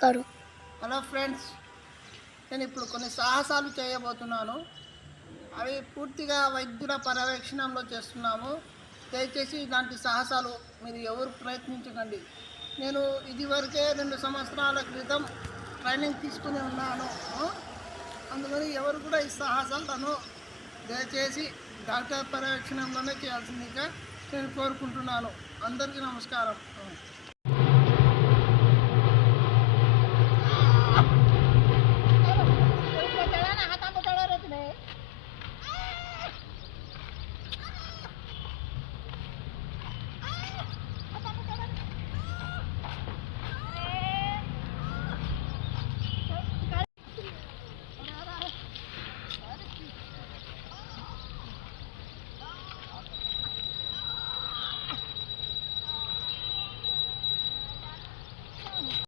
కరు hello friends, నేను ఇప్పుడు కొన్ని సాహసాలు చేయబోతున్నాను. అవి పూర్తిగా వైద్యుల పర్యవేక్షణలో చేస్తున్నాము. దయచేసి ఇలాంటి సాహసాలు మీరు ఎవరు ప్రయత్నించకండి. నేను ఇదివరకే 2 సంవత్సరాల క్రితం ట్రైనింగ్ తీసుకుని ఉన్నాను. అందుకని ఎవరు కూడా ఈ సాహసాలను దయచేసి డాక్టర్ పర్యవేక్షణలోనే చేయాల్సిందిగా నేను కోరుకుంటున్నాను. అందరికీ నమస్కారం.